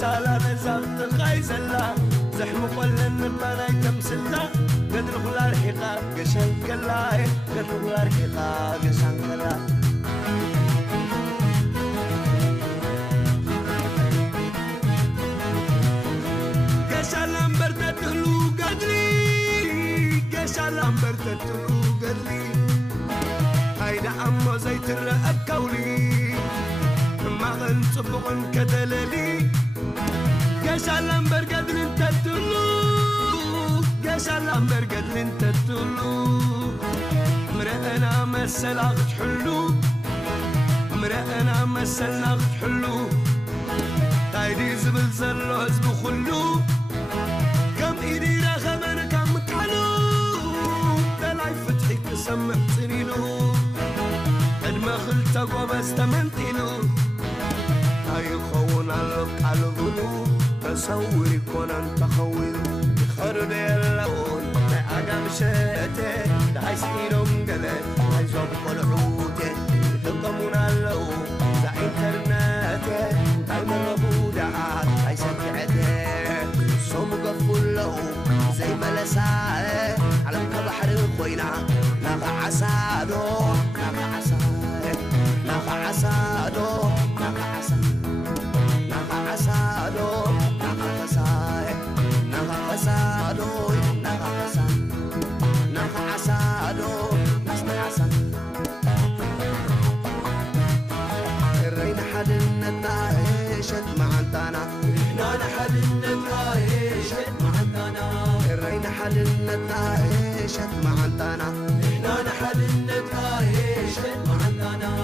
سالا نزابت خايزلا زحم قلن ما تمسلا قد الغلا رحيقا قشان كلاي قد الغلا رحيقا قشان كلاي قشان لامبرتا تهلو قدلي قشان لامبرتا تهلو قدلي هيدا أمو زيت الرقب كولي ما غنصبغن كدللي قشان لامبر قدل انت تلو قشان لامبر قدل انت تلو مرقنا مسل اغت حلو مرقنا مسل اغت حلو تايدي زبل زلو هزبو خلو كم ايدي رخمن كم مكحلو دلاي فتحي كسمع سنينو ادما خلتا قوبس تمنتينو هاي خون على قلبو تصوري كون انت خوي خرد اللون ما اقام شاتي دايس ايدهم قلت عايزهم قلعوتي تقمون اللون دا انترناتي دايما ربودعات عايزك عدي صوم قفلو زي ما لساعي على بحر الخوينة ناقع عسادو ناقع عسادو ناقع عسادو ناقع عسادو ناقع عسادو ناقع عسادو ناقع عسادو ناقع عسادو ناقع عسادو ناقع عسادو الرين حد النتايشت معتنا احنا نحد النتايشت معتنا الرين حد النتايشت معتنا احنا نحد النتايشت معتنا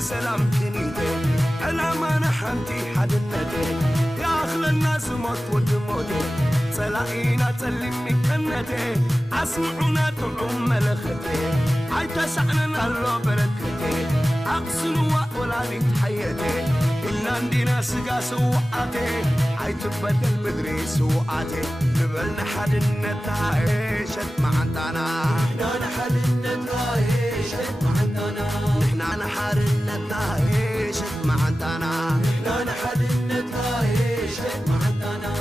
سلام كنيتي أنا ما نحنتي حد الندي يا أخل الناس موت ودموتي سلاقينا تلمي كنتي أسمعنا تعم ملختي عاي تسعنا الله بركتي أقسنوا ولادي تحيتي إلا عندنا سقا سوقاتي عاي تبدل مدري سوقاتي نبلنا حد النتايشت معتنا إحنا نحد النتايشت معتنا إحنا نحد النتايشت معتنا إحنا نحد النتايشت معتنا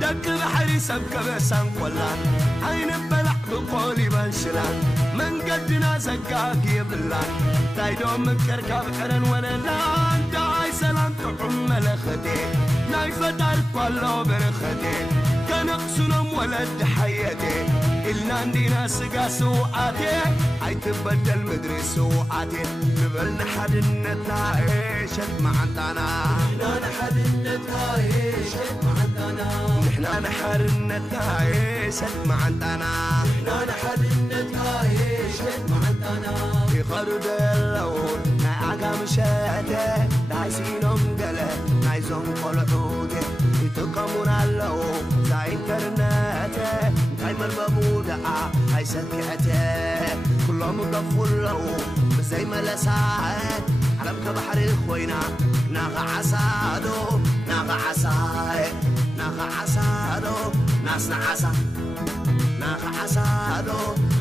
دك بحري سبك بسان قلان عين بلع بقولي بنشلان من قدنا زقاق يبلان تايدو من كركب حرن وللان داي سلام تحم ملختي نايفة دارك والله برختي كان اقسنم ولد حياتي إلا عندنا سقا سوقاتي عاي تبدل مدري سوقاتي نبلنا حد النتايشت معتنا احنا نحد النتايشت معتنا احنا نحد النتايشت معتنا احنا نحد النتايشت معتنا في خرد اللون ما عقام شاتي دايسينهم قلت عايزهم قلعودي يتقمون اللون زي انترناتي دايما بمودعة هاي سكعتي كلهم قفلوا زي ما لساعد علمك بحر الخوينة ناقع عسادو ناقع عساي ناقع عسادو ناس نعسا ناقع عسادو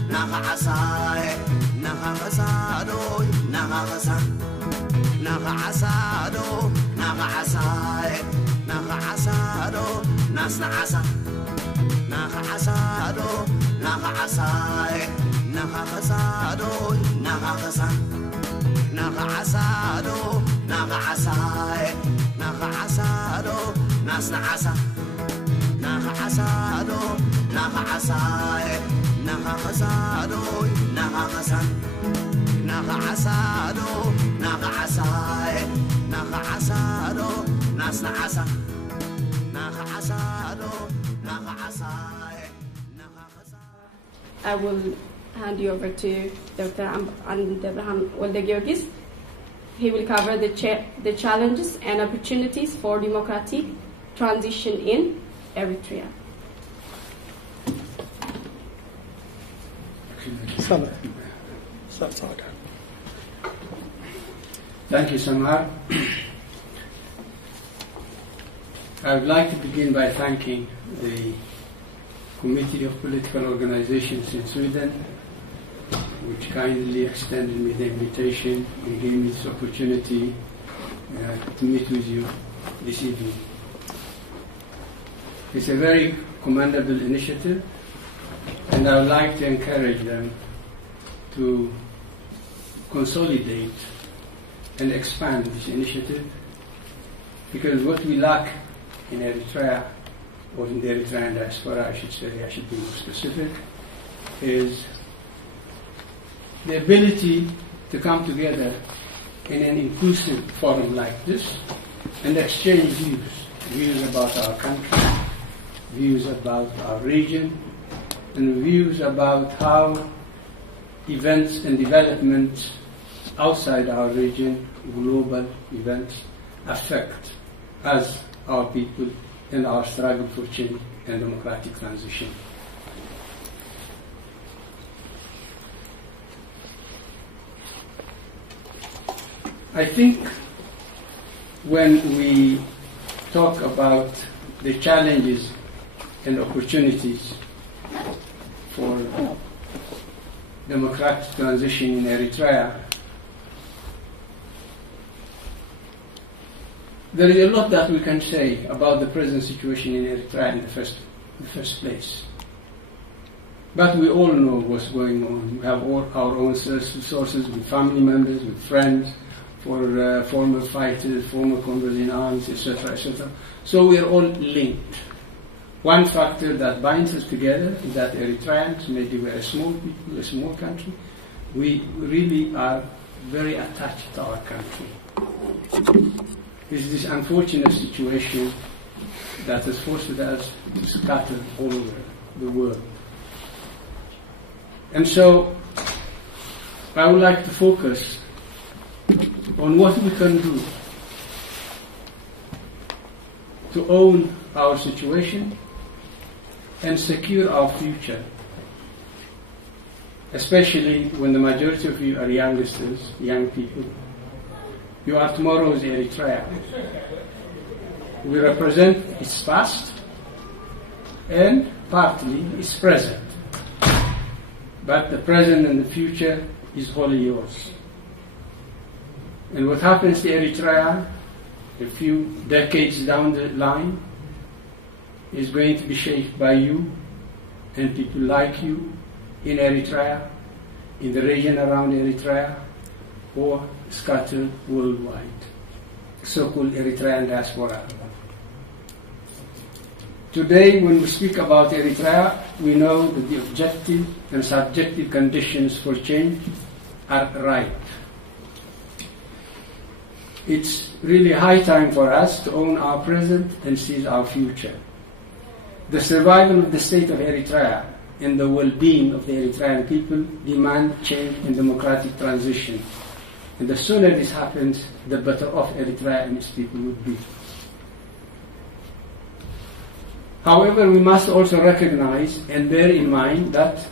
ناقع عساي ناقع عسادو ناقع عسا ناقع عسادو ناقع عساي ناقع عسادو ناس نعسا ناقع عسادو ناقع عساي ناقع عسادو ناقع عسا ناقع عسادو ناقع عساي ناقع عسادو ناس نعسا ناقع عسادو ناقع عساي ناقع عسادو ناقع عسا ناقع عسادو ناقع عساي ناقع عسادو ناس نعسا ناقع عسادو ناقع عساي ناقع عساي. I will hand you over to Dr. Abraham Walde-Georgis. He will cover the challenges and opportunities for democratic transition in Eritrea. Thank you, Samar. I would like to begin by thanking the Committee of Political Organizations in Sweden, which kindly extended me the invitation and gave me this opportunity to meet with you this evening. It's a very commendable initiative, and I would like to encourage them to consolidate and expand this initiative, because what we lack in Eritrea, or in the Eritrean diaspora, I should be more specific, is the ability to come together in an inclusive forum like this and exchange views about our country, views about our region, and views about how events and developments outside our region, global events, affect us, our people, and our struggle for change and democratic transition. I think when we talk about the challenges and opportunities for democratic transition in Eritrea, there is a lot that we can say about the present situation in Eritrea in the first place. But we all know what's going on. We have all our own sources with family members, with friends, for former fighters, former converts in arms, etc., etc. So we are all linked. One factor that binds us together is that Eritreans, maybe we're a small people, a small country, we really are very attached to our country. It's this unfortunate situation that has forced us to scatter all over the world. And so I would like to focus on what we can do to own our situation and secure our future, especially when the majority of you are youngsters, young people. You are tomorrow's Eritrea. We represent its past and partly its present. But the present and the future is wholly yours. And what happens to Eritrea a few decades down the line is going to be shaped by you and people like you in Eritrea, in the region around Eritrea, or scattered worldwide, so-called Eritrean diaspora. Today, when we speak about Eritrea, we know that the objective and subjective conditions for change are ripe. It's really high time for us to own our present and seize our future. The survival of the state of Eritrea and the well-being of the Eritrean people demand change and democratic transition. And the sooner this happens, the better off Eritrea and its people would be. However, we must also recognize and bear in mind that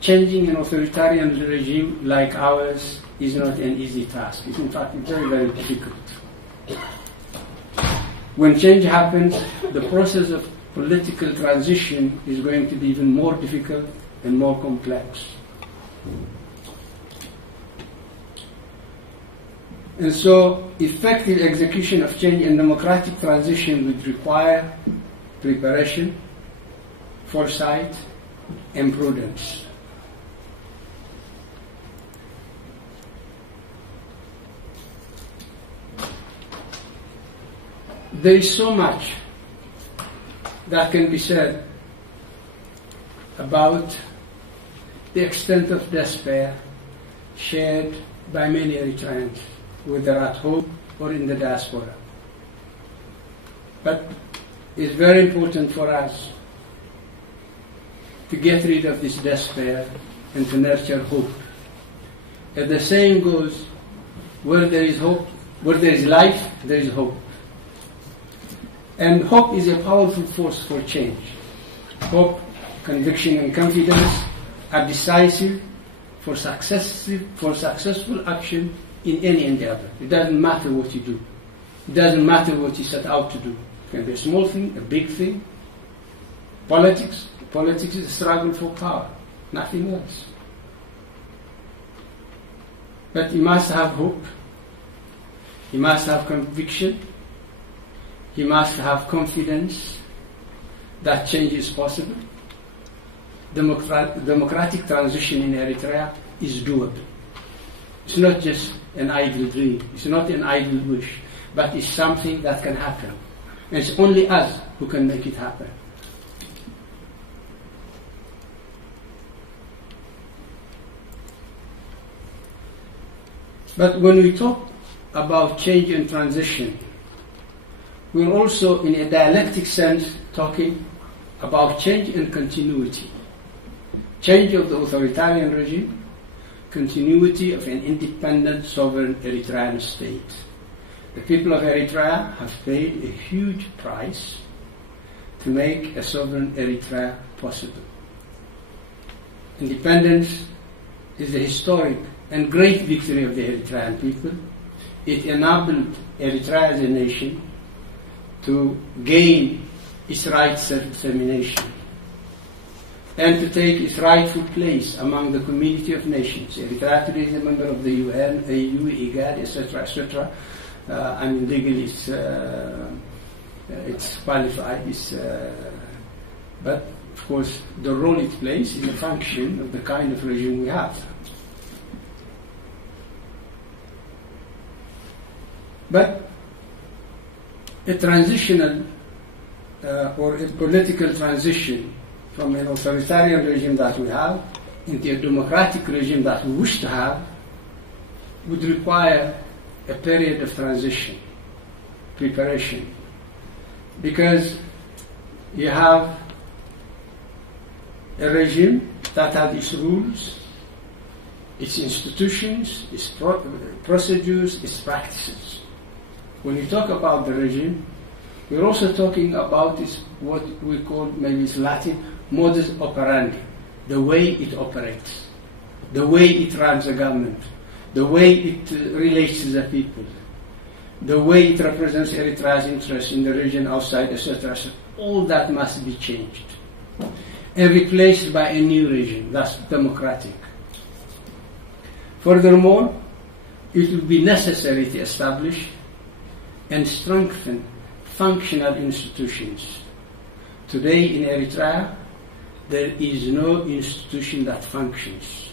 changing an authoritarian regime like ours is not an easy task. It's in fact very, very difficult. When change happens, the process of political transition is going to be even more difficult and more complex. And so, effective execution of change and democratic transition would require preparation, foresight, and prudence. There is so much that can be said about the extent of despair shared by many Eritreans, whether at home or in the diaspora. But it's very important for us to get rid of this despair and to nurture hope. As the saying goes, where there is hope, where there is life, there is hope. And hope is a powerful force for change. Hope, conviction, and confidence are decisive for successful action in any endeavor. It doesn't matter what you do. It doesn't matter what you set out to do. It can be a small thing, a big thing. Politics is a struggle for power, nothing else. But you must have hope. You must have conviction. You must have confidence that change is possible. Democratic transition in Eritrea is doable. It's not just an idle dream. It's not an idle wish, but it's something that can happen. And it's only us who can make it happen. But when we talk about change and transition, we're also, in a dialectic sense, talking about change and continuity. Change of the authoritarian regime, continuity of an independent, sovereign Eritrean state. The people of Eritrea have paid a huge price to make a sovereign Eritrea possible. Independence is a historic and great victory of the Eritrean people. It enabled Eritrea as a nation to gain its right to self-determination and to take its rightful place among the community of nations. Eritrea today is a member of the UN, AU, IGAD, etc., etc. Legally it's qualified. But of course, the role it plays is a function of the kind of regime we have. But a transitional or a political transition from an authoritarian regime that we have into a democratic regime that we wish to have would require a period of transition, preparation, because you have a regime that has its rules, its institutions, its procedures, its practices. When we talk about the regime, we're also talking about what we call, maybe it's Latin, modus operandi, the way it operates, the way it runs a government, the way it relates to the people, the way it represents Eritrea's interests in the region, outside, etc. All that must be changed and replaced by a new regime that's democratic. Furthermore, it will be necessary to establish and strengthen functional institutions. Today in Eritrea, there is no institution that functions.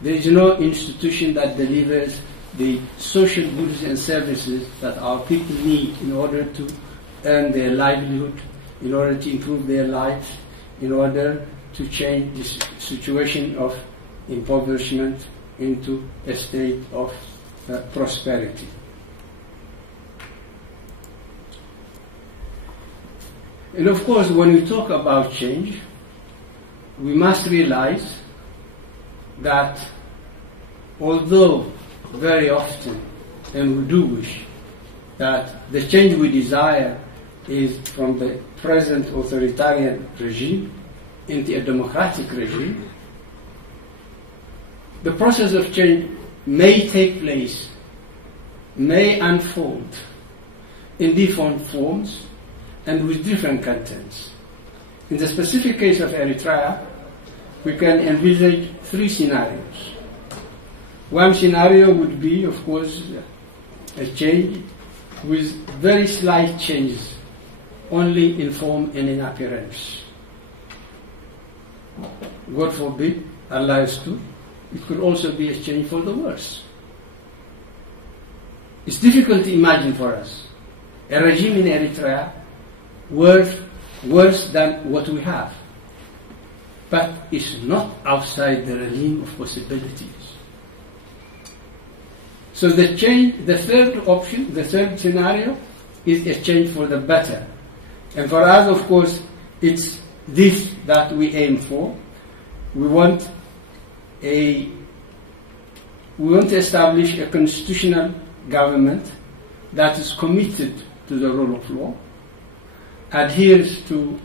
There is no institution that delivers the social goods and services that our people need in order to earn their livelihood, in order to improve their lives, in order to change this situation of impoverishment into a state of prosperity. And of course, when we talk about change, we must realize that although very often, and we do wish, that the change we desire is from the present authoritarian regime into a democratic regime, the process of change may take place, may unfold in different forms and with different contents. In the specific case of Eritrea, we can envisage three scenarios. One scenario would be, of course, a change with very slight changes, only in form and in appearance. God forbid, Allah is to, it could also be a change for the worse. It's difficult to imagine for us a regime in Eritrea worse than what we have. But it's not outside the realm of possibilities. So the change, the third option, the third scenario, is a change for the better. And for us, of course, it's this that we aim for. We want to establish a constitutional government that is committed to the rule of law, adheres to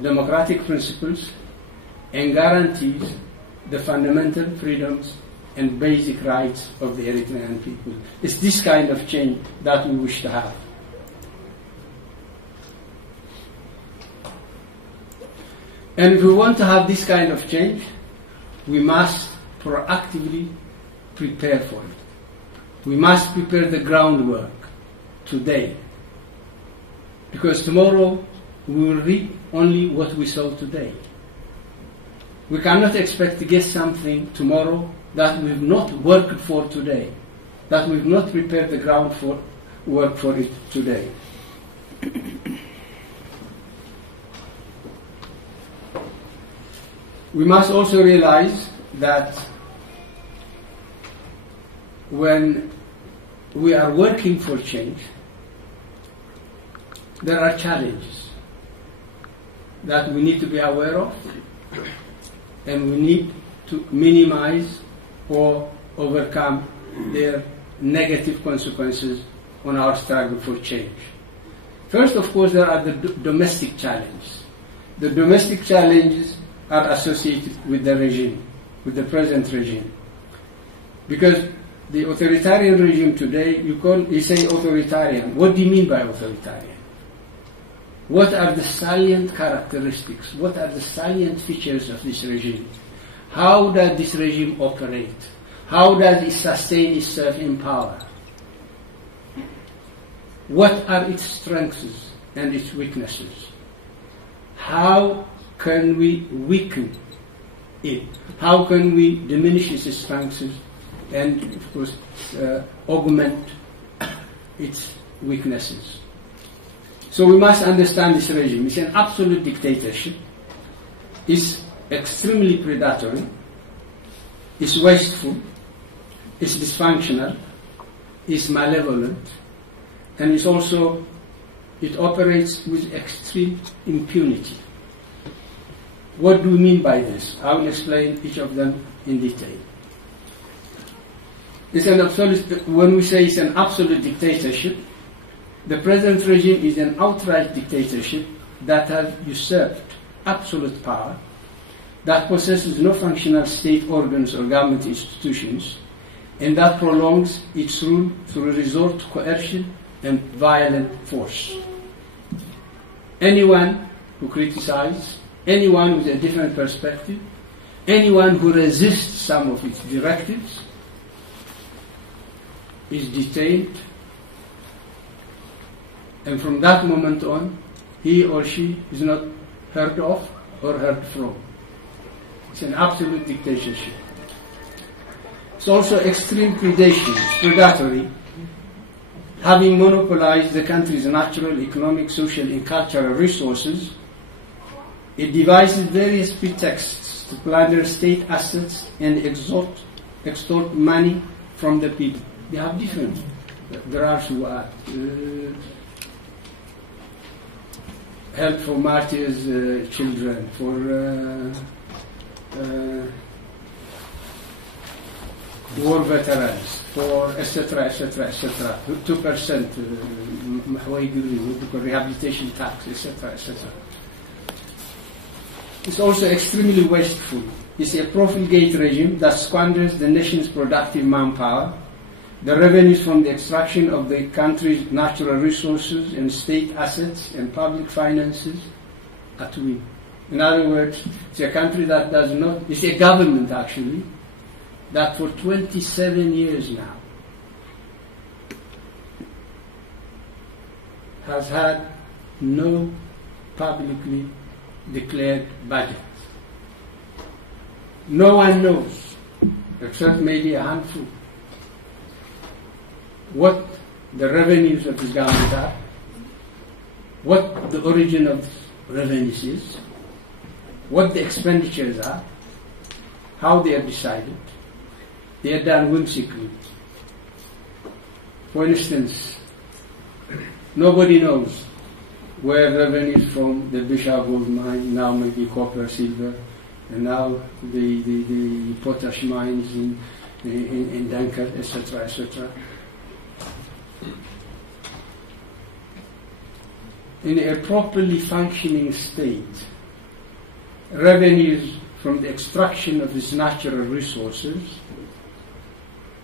democratic principles and guarantees the fundamental freedoms and basic rights of the Eritrean people. It's this kind of change that we wish to have. And if we want to have this kind of change, we must proactively prepare for it. We must prepare the groundwork today. Because tomorrow we will reap only what we sow today. We cannot expect to get something tomorrow that we've not worked for today, that we've not prepared the ground for work for it today. We must also realize that when we are working for change, there are challenges that we need to be aware of, and we need to minimize or overcome their negative consequences on our struggle for change. First, of course, there are the domestic challenges. The domestic challenges are associated with the regime, with the present regime. Because the authoritarian regime today, you say authoritarian. What do you mean by authoritarian? What are the salient characteristics? What are the salient features of this regime? How does this regime operate? How does it sustain itself in power? What are its strengths and its weaknesses? How can we weaken it? How can we diminish its strengths and, of course, augment its weaknesses? So we must understand this regime. It's an absolute dictatorship. It's extremely predatory. It's wasteful. It's dysfunctional. It's malevolent. And it operates with extreme impunity. What do we mean by this? I will explain each of them in detail. When we say it's an absolute dictatorship, the present regime is an outright dictatorship that has usurped absolute power, that possesses no functional state organs or government institutions, and that prolongs its rule through resort to coercion and violent force. Anyone who criticizes, anyone with a different perspective, anyone who resists some of its directives is detained, and from that moment on, he or she is not heard of or heard from. It's an absolute dictatorship. It's also extreme predatory, having monopolized the country's natural, economic, social, and cultural resources. It devises various pretexts to plunder state assets and extort money from the people. They have different. There are who are help for martyrs' children, for war veterans, for etc., etc., etc. 2% rehabilitation tax, etc., etc. It's also extremely wasteful. It's a profligate regime that squanders the nation's productive manpower, the revenues from the extraction of the country's natural resources and state assets and public finances at will. In other words, it's a country that does not, it's a government actually, that for 27 years now has had no publicly declared budget. No one knows, except maybe a handful, what the revenues of this government are, what the origin of revenues is, what the expenditures are, how they are decided. They are done whimsically. For instance, nobody knows where revenues from the Bishop gold mine, now maybe copper, silver, and now the potash mines in Dunkirk, etc., etc. in a properly functioning state, revenues from the extraction of its natural resources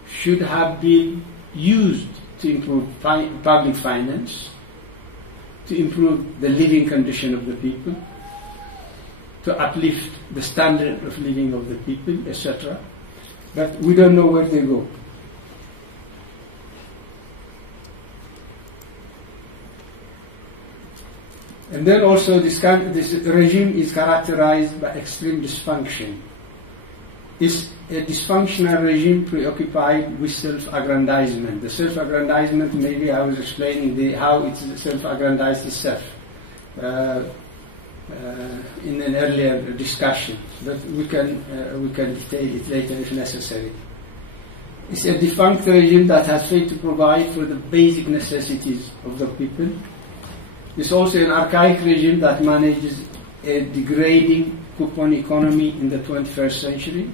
should have been used to improve public finance, to improve the living condition of the people, to uplift the standard of living of the people, etc. But we don't know where they go. And then also this regime is characterized by extreme dysfunction. It's a dysfunctional regime preoccupied with self-aggrandizement. The self-aggrandizement, maybe I was explaining how it self-aggrandized itself in an earlier discussion, but we can detail it later if necessary. It's a defunct regime that has failed to provide for the basic necessities of the people. It's also an archaic regime that manages a degrading coupon economy in the 21st century,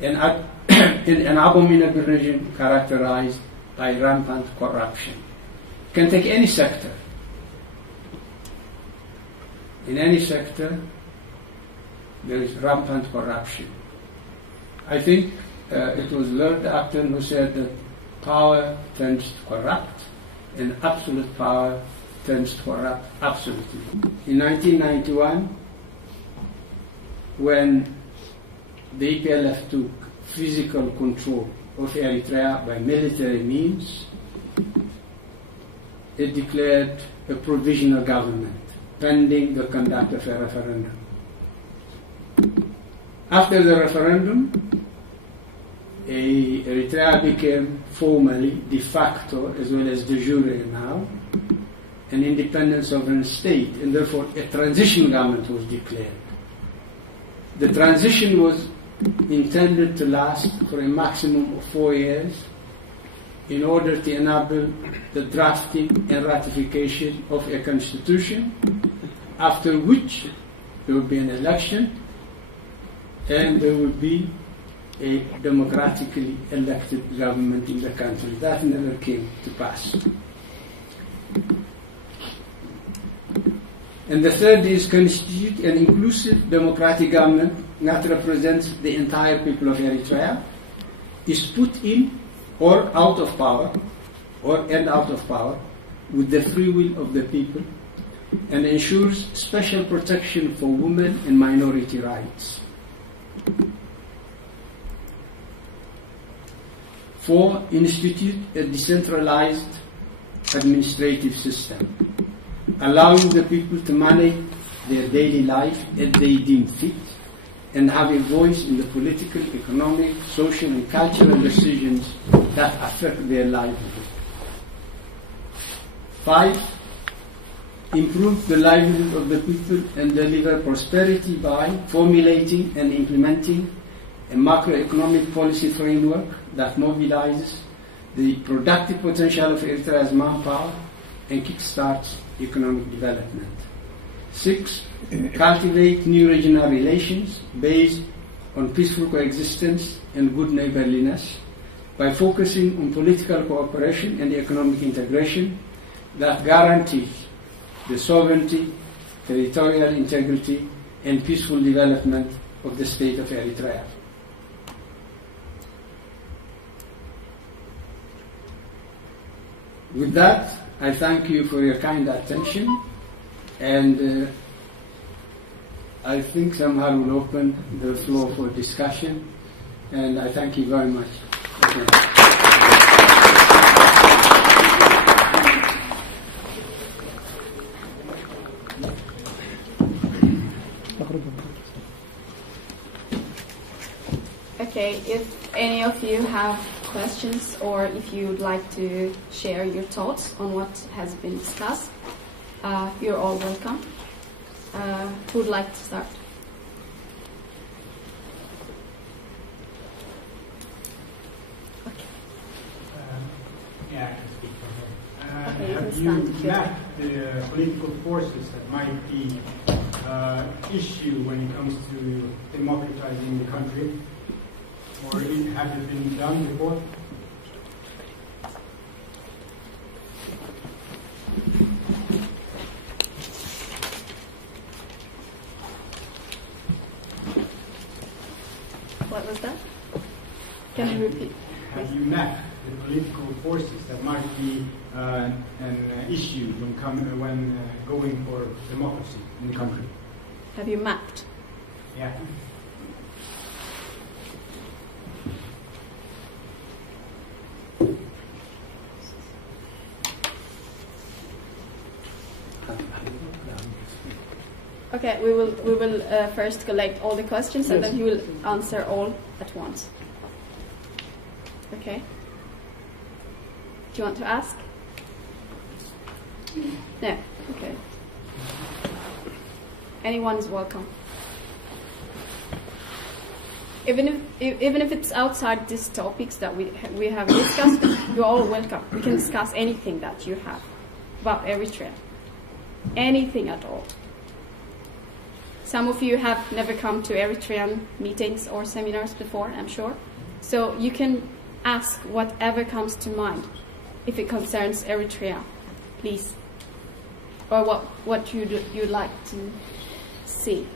and an abominable regime characterized by rampant corruption. You can take any sector. In any sector, there is rampant corruption. I think it was Lord Acton who said that power tends to corrupt, and absolute power tends to corrupt absolutely. In 1991, when the EPLF took physical control of Eritrea by military means, it declared a provisional government pending the conduct of a referendum. After the referendum, Eritrea became formally, de facto, as well as de jure now, an independent sovereign state, and therefore a transition government was declared. The transition was intended to last for a maximum of 4 years in order to enable the drafting and ratification of a constitution, after which there would be an election and there would be a democratically elected government in the country. That never came to pass. And the third is constitute an inclusive democratic government that represents the entire people of Eritrea, is put in or out of power, and out of power, with the free will of the people, and ensures special protection for women and minority rights. 4, institute a decentralized administrative system, allowing the people to manage their daily life as they deem fit, and have a voice in the political, economic, social, and cultural decisions that affect their livelihood. 5, improve the livelihood of the people and deliver prosperity by formulating and implementing a macroeconomic policy framework that mobilizes the productive potential of Eritrea's manpower and kickstarts economic development. 6, cultivate new regional relations based on peaceful coexistence and good neighborliness by focusing on political cooperation and economic integration that guarantees the sovereignty, territorial integrity, and peaceful development of the state of Eritrea. With that, I thank you for your kind attention, and I think somehow we'll open the floor for discussion, and I thank you very much. Okay, if any of you have questions or if you'd like to share your thoughts on what has been discussed, you're all welcome. Who would like to start? Yeah, I can speak for her. Okay, Have you mapped the political forces that might be issue when it comes to democratizing the country? Or have it been done before? What was that? Can you repeat? Have you mapped the political forces that might be an issue when going for democracy in the country? Have you mapped? Yeah. Okay, we will first collect all the questions and then he will answer all at once. Okay. Do you want to ask? No. Okay. Anyone is welcome. Even if it's outside these topics that we have discussed, you're all welcome. We can discuss anything that you have about Eritrea. Anything at all. Some of you have never come to Eritrean meetings or seminars before, I'm sure. So you can ask whatever comes to mind if it concerns Eritrea, please. Or what you'd like to see.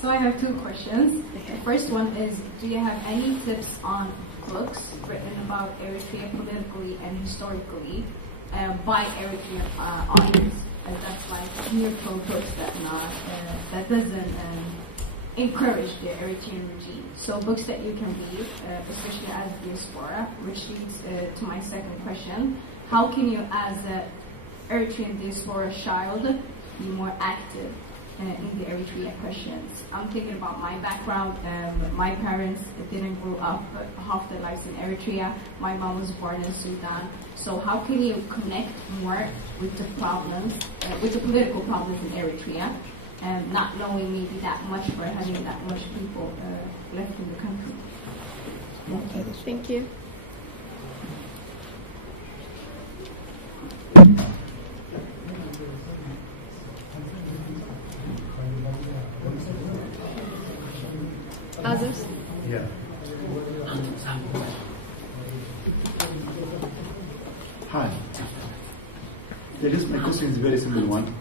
So I have two questions. Okay. The first one is, do you have any tips on books written about Eritrea politically and historically by Eritrean authors? And that's like neutral books that doesn't encourage the Eritrean regime. So books that you can read, especially as diaspora, which leads to my second question. How can you, as an Eritrean diaspora child, be more active in the Eritrea questions? I'm thinking about my background. My parents didn't grow up half their lives in Eritrea. My mom was born in Sudan. So how can you connect more with the problems, with the political problems in Eritrea, not knowing maybe that much or having that much people left in the country? Thank you. Others? Yeah. Hi. My question is a very simple one.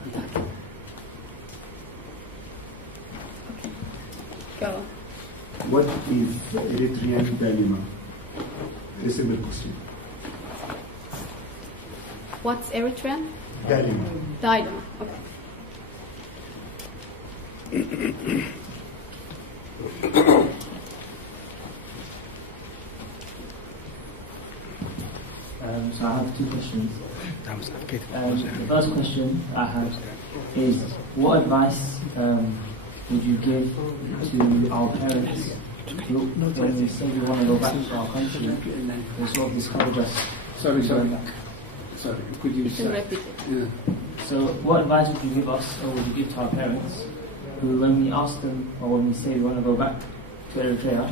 Go. What is Eritrean dilemma? A simple question. What's Eritrean? Dilemma. Dilemma. Okay. So I have two questions. The first question I have is, what advice would you give to our parents who, when we say we want to go back to our country, they sort of discourage us? Sorry, could you can repeat it. Yeah. So what advice would you give us, or would you give to our parents, who when we ask them, or when we say we want to go back to Eritrea,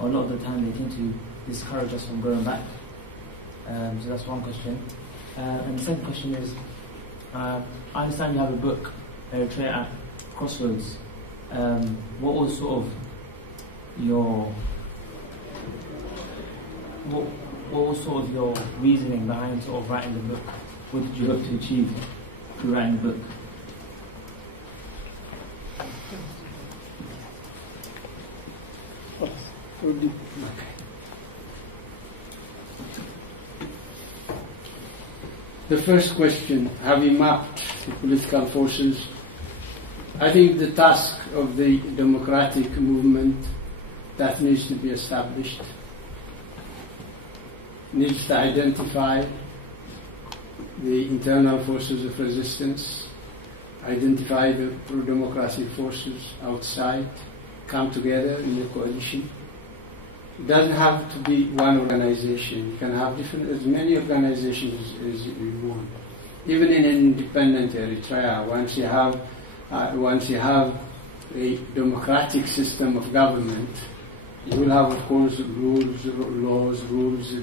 a lot of the time they tend to discourage us from going back? So that's one question. And the second question is, I understand you have a book, Eritrea at Crossroads. What was sort of your reasoning behind sort of writing the book? What did you hope to achieve through writing the book? Okay. The first question, have we mapped the political forces? I think the task of the democratic movement that needs to be established needs to identify the internal forces of resistance, identify the pro-democratic forces outside, come together in a coalition. It doesn't have to be one organization. You can have as many organizations as you want. Even in an independent Eritrea, once you have a democratic system of government, you will have, of course, rules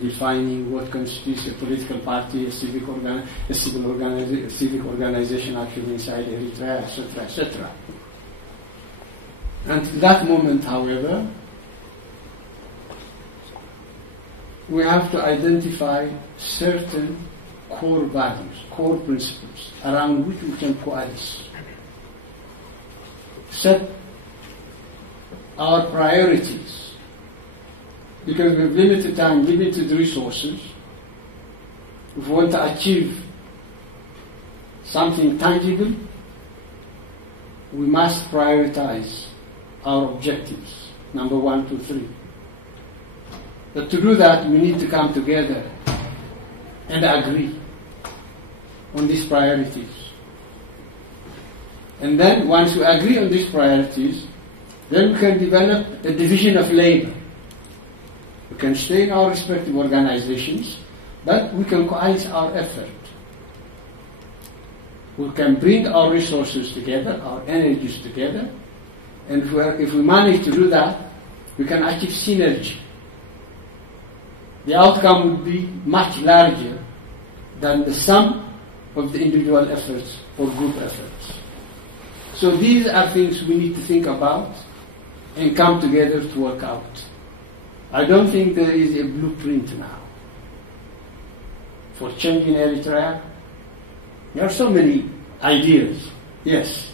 defining what constitutes a political party, a civic organization active inside Eritrea, etc., etc. And at that moment, however, we have to identify certain core values, core principles around which we can coalesce. set our priorities, because we have limited time, limited resources. If we want to achieve something tangible, we must prioritize our objectives, number 1, 2, 3. But to do that, we need to come together and agree on these priorities. And then, once we agree on these priorities, then we can develop a division of labor. We can stay in our respective organizations, but we can coalesce our effort. We can bring our resources together, our energies together, and if we manage to do that, we can achieve synergy. The outcome would be much larger than the sum of the individual efforts or group efforts. So these are things we need to think about and come together to work out. I don't think there is a blueprint now for changing Eritrea. There are so many ideas, yes,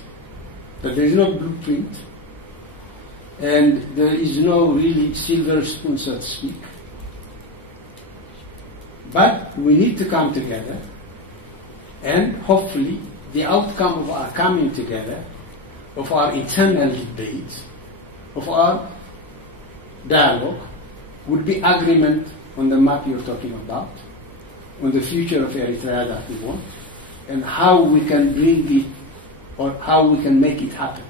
but there is no blueprint, and there is no really silver spoon, so to speak. But we need to come together, and hopefully the outcome of our coming together, of our internal debates, of our dialogue, would be agreement on the map you're talking about, on the future of Eritrea that we want, and how we can bring it, or how we can make it happen.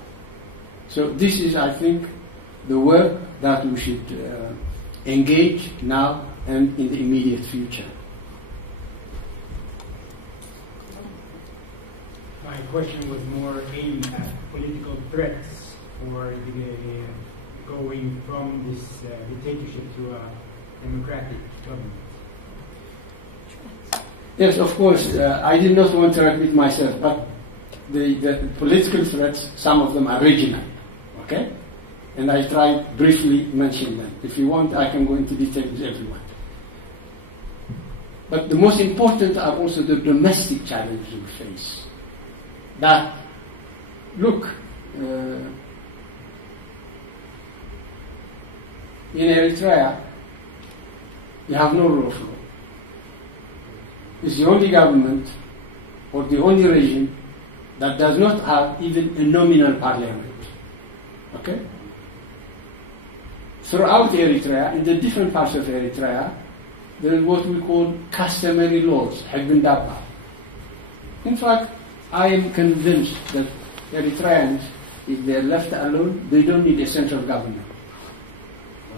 So this is, I think, the work that we should engage now and in the immediate future. My question was more aimed at political threats for going from this dictatorship to a democratic government. Yes, of course, I did not want to repeat myself, but the political threats, some of them are regional, okay? And I tried briefly mention them. If you want, I can go into detail with everyone. But the most important are also the domestic challenges we face. That, look, in Eritrea, you have no rule of law. It's the only government or the only regime that does not have even a nominal parliament. Okay? Throughout Eritrea, in the different parts of Eritrea, there is what we call customary laws, Hegundaba. In fact, I am convinced that Eritreans, if they are left alone, they don't need a central government.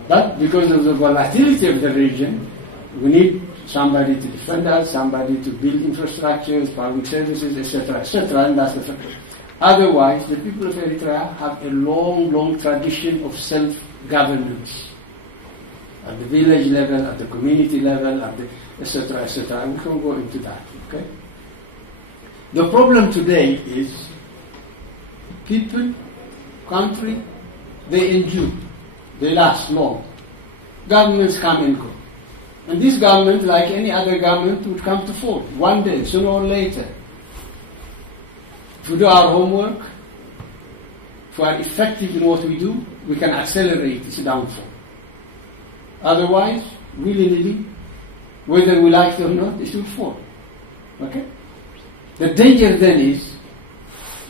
But because of the volatility of the region, we need somebody to defend us, somebody to build infrastructures, public services, etc., and that's the fact. Otherwise, the people of Eritrea have a long, long tradition of self-governance. At the village level, at the community level, at the etc., and we can go into that, okay? The problem today is people, country, they endure, they last long. Governments come and go. And this government, like any other government, would come to fall one day, sooner or later. If we do our homework, if we are effective in what we do, we can accelerate its downfall. Otherwise, willy-nilly, whether we like it or not, it will fall. Okay? The danger then is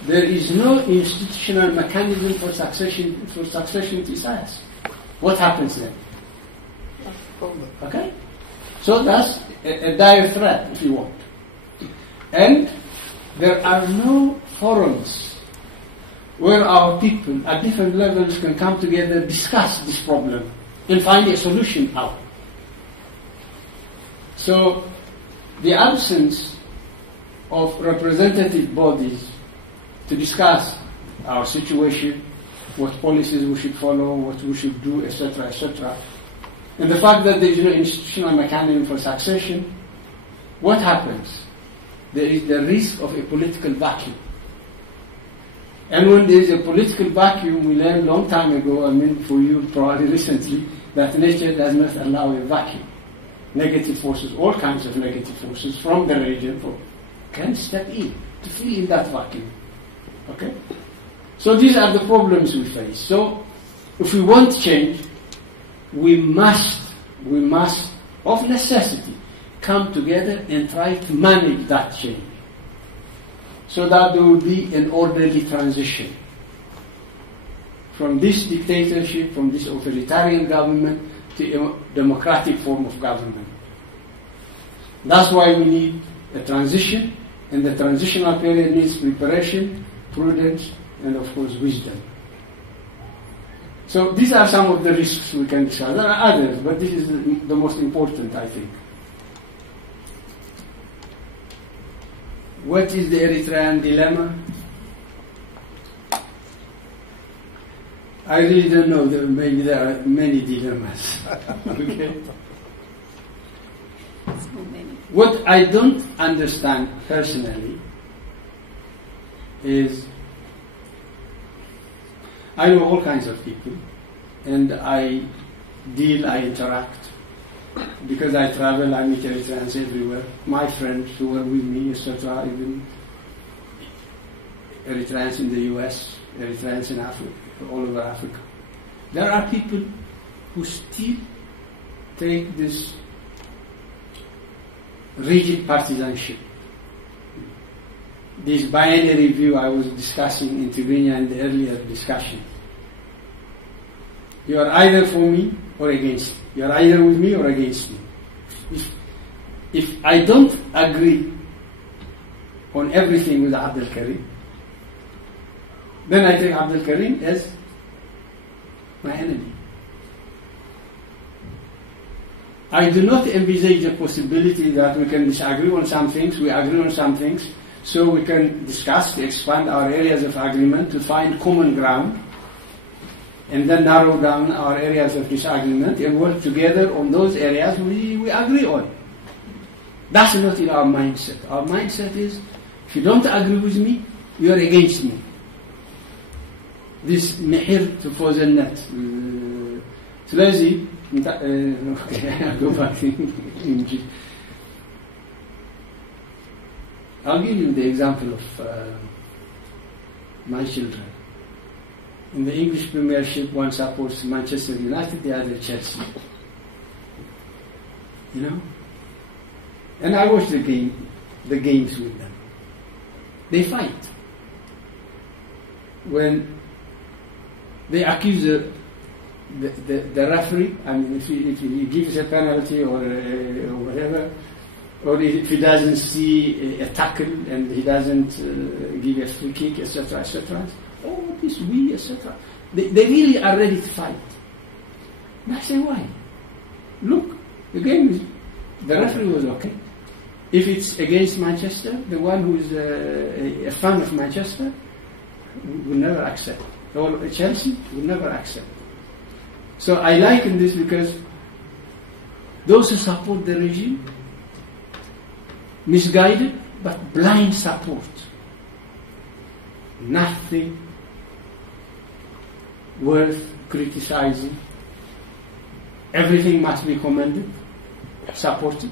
there is no institutional mechanism for succession to science. What happens then? Okay? So that's a dire threat, if you want. And there are no forums where our people at different levels can come together, discuss this problem, and find a solution out. So the absence of representative bodies to discuss our situation, what policies we should follow, what we should do, etc., and the fact that there is no institutional mechanism for succession, what happens? There is the risk of a political vacuum. And when there is a political vacuum, we learned a long time ago, I mean for you probably recently, that nature does not allow a vacuum. Negative forces, all kinds of negative forces from the region can step in to fill in that vacuum. Okay? So these are the problems we face. So if we want change, we must, of necessity, come together and try to manage that change, so that there will be an orderly transition from this dictatorship, from this authoritarian government, to a democratic form of government. That's why we need a transition, and the transitional period needs preparation, prudence, and of course wisdom. So these are some of the risks we can discuss. There are others, but this is the most important, I think. What is the Eritrean dilemma? I really don't know. Maybe there are many dilemmas. Okay. So many. What I don't understand personally is, I know all kinds of people, and I interact. Because I travel, I meet Eritreans everywhere. My friends who are with me, etc., even Eritreans in the US, Eritreans in Africa, all over Africa. There are people who still take this rigid partisanship. This binary view I was discussing in Tigrinya in the earlier discussion. You are either for me or against me. You are either with me or against me. If I don't agree on everything with Abdel Karim, then I take Abdel Karim as my enemy. I do not envisage a possibility that we can disagree on some things, we agree on some things, so we can discuss, expand our areas of agreement to find common ground, and then narrow down our areas of disagreement and work together on those areas we agree on. That's not in our mindset. Our mindset is, if you don't agree with me, you are against me. This mihir to fozennet. ስለዚህ go back in G. I'll give you the example of my children. In the English Premiership, one supports Manchester United, the other Chelsea. You know? And I watch the games with them. They fight. When they accuse the referee, I mean, if he gives a penalty or whatever, or if he doesn't see a tackle and he doesn't give a free kick, etc., etc., oh, this we, etc. They really are ready to fight. And I say, why? Look, the game is, the referee was okay. If it's against Manchester, the one who is a fan of Manchester will never accept. Or Chelsea will never accept. So I liken this because those who support the regime, misguided but blind support. Nothing worth criticizing. Everything must be commended, supported.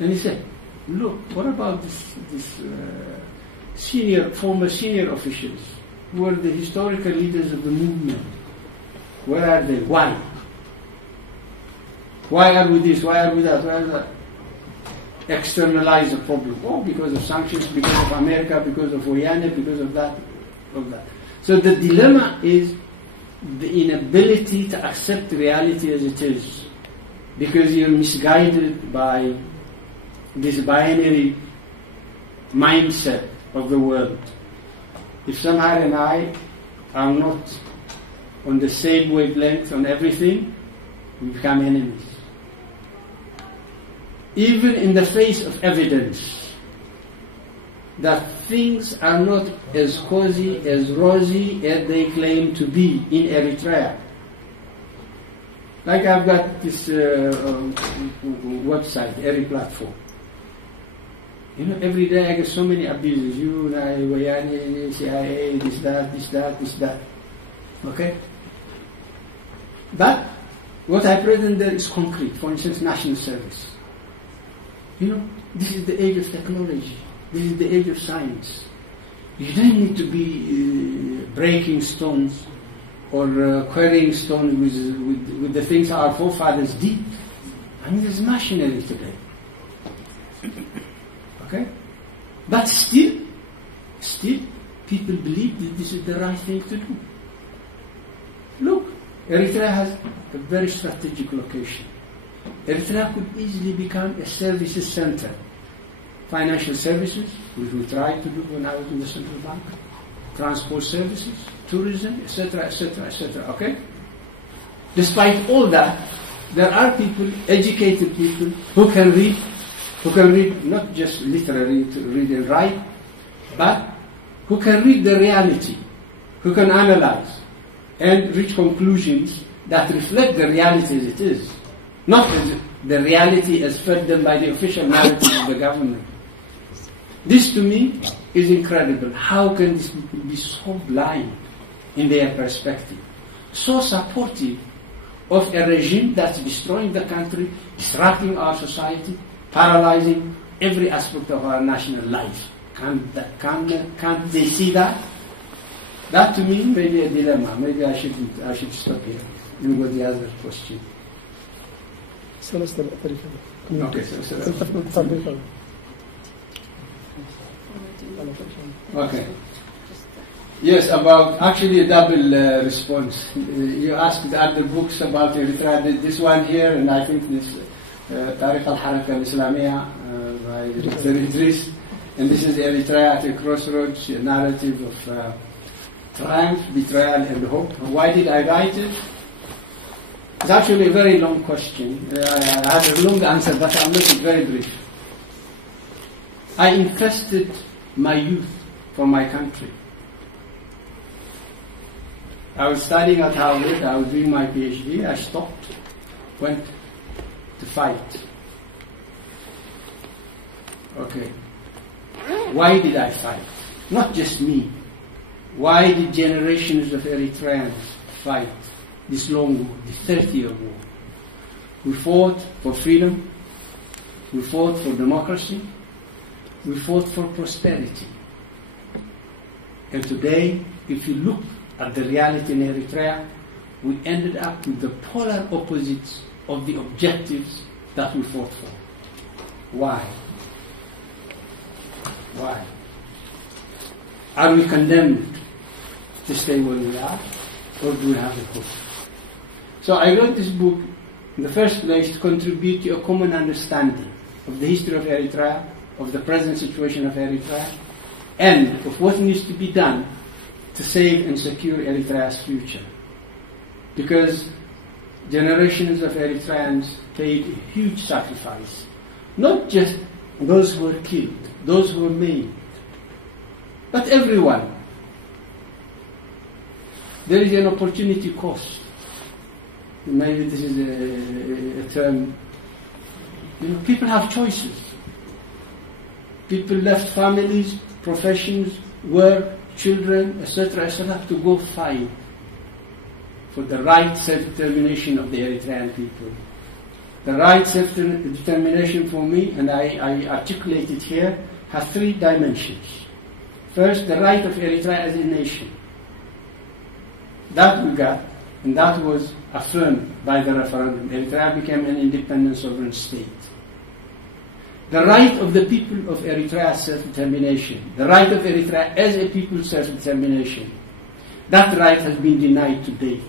And he said, look, what about this former senior officials who were the historical leaders of the movement? Where are they? Why? Why are we this? Why are we that? Why are that? Externalize the problem. Oh, because of sanctions, because of America, because of Oyane, because of that, of that. So the dilemma is the inability to accept reality as it is, because you're misguided by this binary mindset of the world. If Samhar and I are not on the same wavelength on everything, we become enemies. Even in the face of evidence that things are not as cozy, as rosy as they claim to be in Eritrea. Like I've got this website, Eri-Platform. You know, every day I get so many abuses. You, Oyane, CIA, this, that. Okay? But what I present there is concrete. For instance, national service. You know, this is the age of technology. This is the age of science. You don't need to be breaking stones or quarrying stones with the things our forefathers did. I mean, there's machinery today. Okay? But still, people believe that this is the right thing to do. Look, Eritrea has a very strategic location. Eritrea could easily become a services center. Financial services, which we tried to do when I was in the central bank, transport services, tourism, etc., etc., etc. Okay? Despite all that, there are people, educated people, who can read not just literally to read and write, but who can read the reality, who can analyze and reach conclusions that reflect the reality as it is, not as the reality as fed them by the official narrative of the government. This to me is incredible. How can these people be so blind in their perspective, so supportive of a regime that's destroying the country, disrupting our society, paralyzing every aspect of our national life? Can't they see that? That to me may be a dilemma. Maybe I should stop here. You go the other question. Okay, okay. Yes, about actually a double response. You asked the other books about Eritrea. This one here, and I think this Tariq al-Haraka al-Islamiyya by Dr. Idris. And this is Eritrea at a crossroads, a narrative of triumph, betrayal, and hope. Why did I write it? It's actually a very long question. I had a long answer, but I'll make it very brief. I invested my youth for my country. I was studying at Harvard, I was doing my PhD, I stopped, went to fight. Okay. Why did I fight? Not just me. Why did generations of Eritreans fight this long war, this 30-year war? We fought for freedom, we fought for democracy, we fought for prosperity. And today, if you look at the reality in Eritrea, we ended up with the polar opposites of the objectives that we fought for. Why? Why? Are we condemned to stay where we are, or do we have a hope? So I wrote this book in the first place to contribute to a common understanding of the history of Eritrea, of the present situation of Eritrea, and of what needs to be done to save and secure Eritrea's future. Because generations of Eritreans paid a huge sacrifice. Not just those who were killed, those who were maimed, but everyone. There is an opportunity cost. Maybe this is a term. People have choices. People left families, professions, work, children, etc., etc., to go fight for the right self-determination of the Eritrean people. The right self-determination for me, and I articulate it here, has three dimensions. First, the right of Eritrea as a nation. That we got, and that was affirmed by the referendum. Eritrea became an independent sovereign state. The right of the people of Eritrea self-determination, the right of Eritrea as a people self-determination, that right has been denied to date.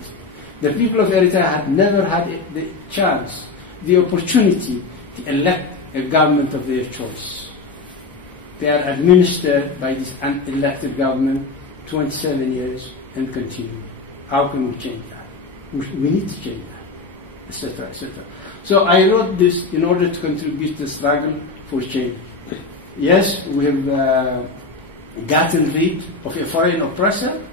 The people of Eritrea have never had the chance, the opportunity to elect a government of their choice. They are administered by this unelected government 27 years and continue. How can we change that? We need to change that, etc., etc. So I wrote this in order to contribute to the struggle for change. Yes, we have gotten rid of a foreign oppressor,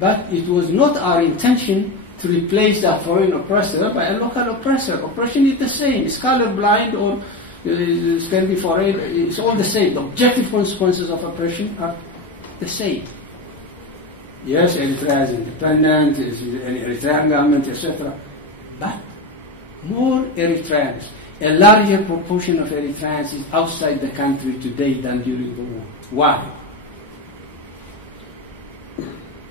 but it was not our intention to replace that foreign oppressor by a local oppressor. Oppression is the same. It's colorblind or it can be foreign. It's all the same. The objective consequences of oppression are the same. Yes, Eritrea is independent, is an Eritrean government, etc. But more Eritreans, a larger proportion of Eritreans is outside the country today than during the war. Why?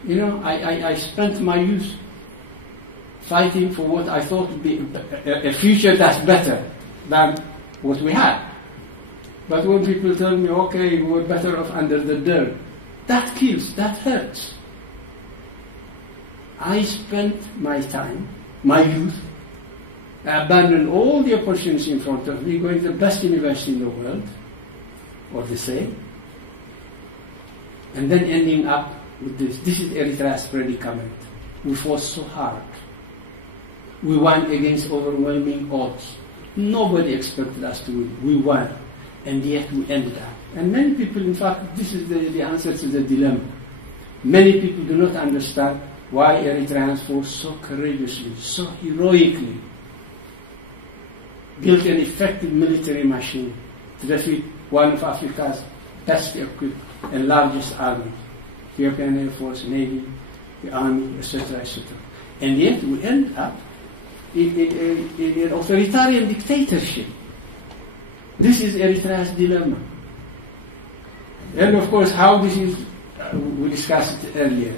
I spent my youth fighting for what I thought would be a future that's better than what we had. But when people tell me, okay, we're better off under the dirt, that kills, that hurts. I spent my time, my youth, abandoned all the opportunities in front of me, going to the best university in the world, or the same, and then ending up with this. This is Eritrea's predicament. We fought so hard. We won against overwhelming odds. Nobody expected us to win. We won. And yet we ended up. And many people, in fact, this is the answer to the dilemma. Many people do not understand why Eritreans fought so courageously, so heroically, built an effective military machine to defeat one of Africa's best equipped and largest armies, the European Air Force, Navy, the Army, etc., etc. And yet we end up in an authoritarian dictatorship. This is Eritrea's dilemma. And of course, how this is, we discussed it earlier.